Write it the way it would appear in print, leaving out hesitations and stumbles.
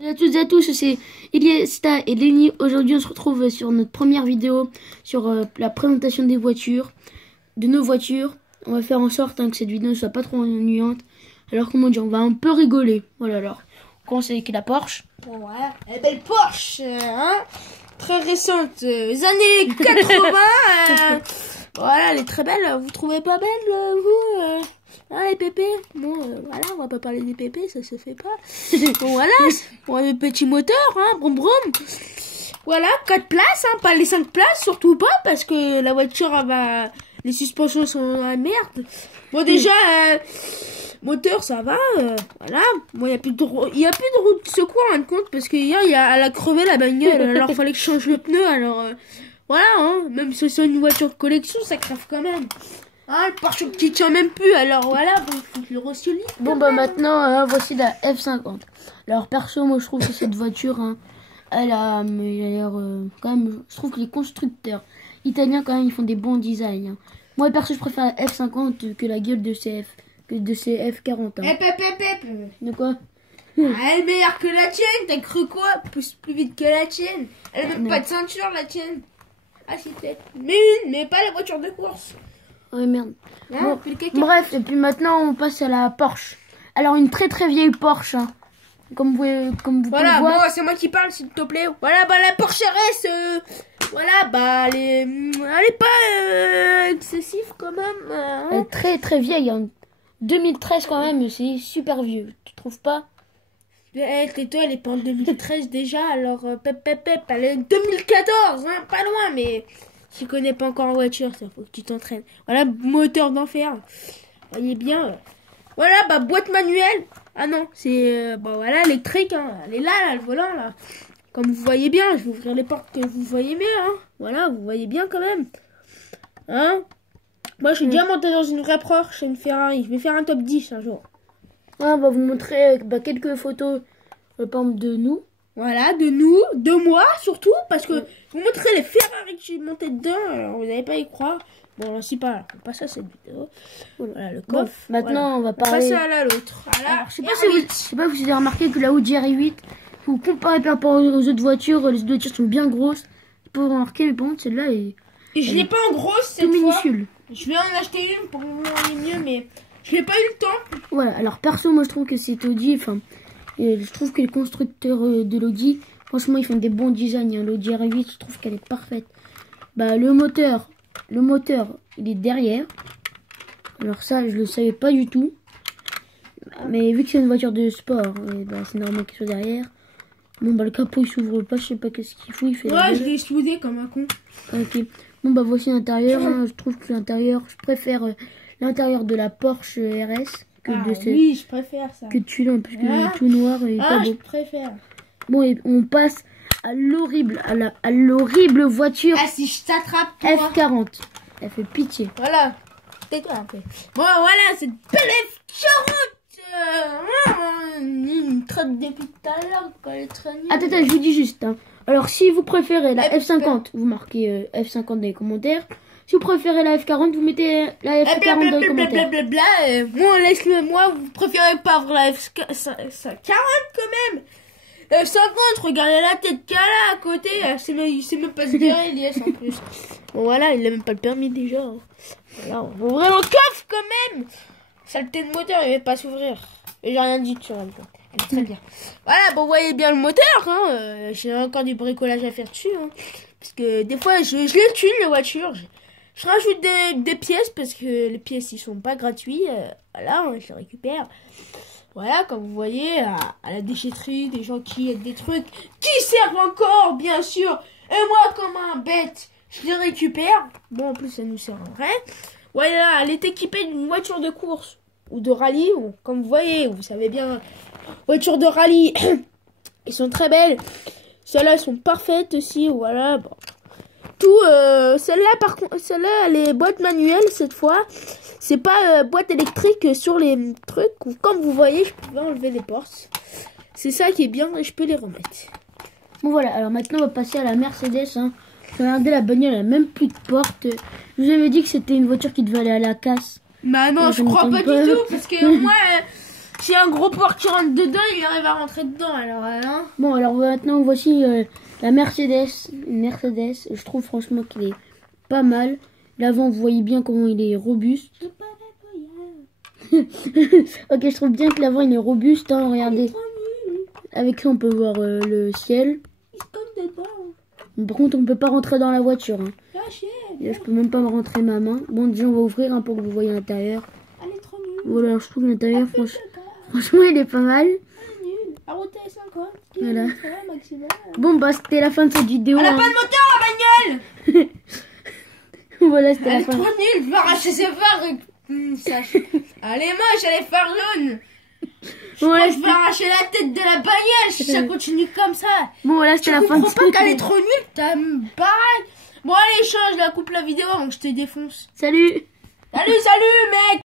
Salut à toutes et à tous, c'est Iliesta et Lenny. Aujourd'hui, on se retrouve sur notre première vidéo sur la présentation des voitures, de nos voitures. On va faire en sorte que cette vidéo ne soit pas trop ennuyante. Alors, comment dire, on va un peu rigoler. Voilà, alors, on commence avec la Porsche. Bon, voilà, la belle Porsche, hein, très récente, les années 80. Voilà, elle est très belle. Vous trouvez pas belle, vous hein, les pépés? Bon, voilà, on va pas parler des pépés, ça se fait pas. Bon, voilà, bon, le petit moteur, hein, brum brum. Voilà, 4 places, hein, pas les 5 places, surtout pas, parce que la voiture, elle va... les suspensions sont dans la merde. Bon, déjà, moteur, ça va, voilà. Bon, il y a plus de roue de secours, en fin de compte, parce que hier, elle a crevé la bagnole, alors fallait que je change le pneu, alors... voilà, hein, même si c'est une voiture de collection, ça crève quand même. Ah, le pare-choc qui tient même plus, alors voilà, bon, faut que le resolide. Bon, bah maintenant, voici la F50. Alors, perso, moi, je trouve que cette voiture, hein, elle a l'air quand même... Je trouve que les constructeurs italiens, quand même, ils font des bons designs. Hein. Moi, perso, je préfère la F50 que la gueule de CF, que de ces F40. Hein. De quoi? Elle est meilleure que la tienne, t'as cru quoi? Pousse plus vite que la tienne. Elle a même pas de ceinture, la tienne. Ah, si, peut-être. Mais pas la voiture de course. Ouais, merde. Hein, bon, bref, et puis maintenant, on passe à la Porsche. Alors, une très très vieille Porsche. Hein. Comme vous voilà, pouvez voir. Bon, c'est moi qui parle, s'il te plaît. Voilà, bah, la Porsche RS, voilà, bah, elle est pas excessive quand même. Hein. Elle est très très vieille. Hein. 2013 quand même, c'est super vieux. Tu trouves pas? Tais-toi, elle est pas en 2013 déjà, alors elle est en 2014, hein, pas loin, mais tu connais pas encore en voiture, ça faut que tu t'entraînes. Voilà, moteur d'enfer, voyez bien. Voilà, bah, boîte manuelle. Ah non, c'est, bah voilà, électrique, hein. Elle est là, le volant, là. Comme vous voyez bien, je vais ouvrir les portes que vous voyez bien, hein. Voilà, vous voyez bien quand même. Hein? Moi, je suis déjà monté dans une vraie Porsche, une Ferrari. Je vais faire un top 10 un jour. Ouais, on va vous montrer quelques photos, par exemple, de nous. Voilà, de nous, de moi surtout, parce que vous montrez les Ferrari que j'ai monté dedans, alors vous n'allez pas y croire. Bon, là, si pas, on passe à cette vidéo. Voilà, le coffre. Bon, maintenant, voilà. on va parler... On passe à l'autre. Je sais pas si vous avez remarqué que la Audi R8, vous comparez par rapport aux autres voitures, les autres voitures sont bien grosses. Vous pouvez remarquer, mais par contre, celle-là est... Je l'ai pas en grosse cette tout fois. minuscule. Je vais en acheter une pour vous voir mieux, mais je n'ai pas eu le temps. Voilà, alors perso, moi je trouve que cette Audi, enfin, je trouve que les constructeurs de l'Audi, franchement, ils font des bons designs. Hein. L'Audi R8, je trouve qu'elle est parfaite. Bah, le moteur, il est derrière. Alors ça, je le savais pas du tout. Mais vu que c'est une voiture de sport, bah, c'est normal qu'il soit derrière. Bon, bah, le capot, il s'ouvre pas, je sais pas qu'est-ce qu'il fout. Il fait ouais, je l'ai soudé comme un con. Ok. Bon, bah, voici l'intérieur. Hein. Je trouve que l'intérieur, je préfère l'intérieur de la Porsche RS. Que de cette... Oui, je préfère ça. Que de celui-là, parce que le tout noir est pas beau. Je préfère. Bon, et on passe à l'horrible, à l'horrible voiture si je t'attrape, F40. Elle fait pitié. Voilà. Tais-toi un peu. Bon, voilà, cette belle F40. Il me traite depuis tout à l'heure quand elle est très nulle. Attends, je vous dis juste. Hein. Alors, si vous préférez la F50, vous marquez F50 dans les commentaires. Si vous préférez la F40, vous mettez la F40 dans les commentaires. Moi, vous préférez pas avoir la F40 quand même. La F50, regardez la tête qu'elle a à côté. Il sait même pas se garer, Elias, en plus. Bon, voilà, il a même pas le permis déjà. Hein. Voilà, on va ouvrir le coffre quand même. Saleté de moteur, il va pas s'ouvrir. Et j'ai rien dit sur elle. Elle est très bien. Voilà, bon, vous voyez bien le moteur. Hein. J'ai encore du bricolage à faire dessus. Hein. Parce que des fois, je les tue, les voitures. Je rajoute des pièces parce que les pièces, ils sont pas gratuits. Voilà, je les récupère. Voilà, comme vous voyez, à la déchetterie, des gens qui aident des trucs qui servent encore, bien sûr. Et moi, comme un bête, je les récupère. Bon, en plus, ça nous sert en vrai. Voilà, elle est équipée d'une voiture de course ou de rallye. Ou, comme vous voyez, vous savez bien, voitures de rallye, elles sont très belles. Celles-là, elles sont parfaites aussi. Voilà, bon. Tout, celle-là, par contre, celle-là, elle est boîte manuelle cette fois. C'est pas boîte électrique sur les trucs. Comme vous voyez, je peux enlever les portes. C'est ça qui est bien et je peux les remettre. Bon, voilà, alors maintenant, on va passer à la Mercedes. Hein. Regardez, la bagnole, elle a même plus de porte. Je vous avais dit que c'était une voiture qui devait aller à la casse. Bah non, je crois pas du tout. Parce que moi, Si un gros porc qui rentre dedans, il arrive à rentrer dedans, alors, hein. Bon, alors maintenant, voici la Mercedes. Une Mercedes, je trouve franchement qu'il est pas mal. L'avant, vous voyez bien comment il est robuste. Ok, je trouve bien que l'avant, il est robuste, hein, regardez. Avec ça, on peut voir le ciel. Par contre, on peut pas rentrer dans la voiture. Hein. Là, je peux même pas me rentrer ma main. Bon, déjà, on va ouvrir hein, pour que vous voyez l'intérieur. Voilà, je trouve l'intérieur, franchement, il est pas mal. Voilà. Bon, bah, c'était la fin de cette vidéo. Elle a hein. pas de moteur, la bagnole. Voilà, c'était Elle la est fin. trop nulle, je vais arracher ses phares. Elle est moche, elle est phare jaune. Voilà, Je vais arracher la tête de la bagnole si ça continue comme ça. bon, voilà, c'était la Je fin de comprends cette pas qu'elle est vidéo. trop nulle, t'as pareil. Bon allez, change, la coupe la vidéo avant que je te défonce. Salut! Salut, mec.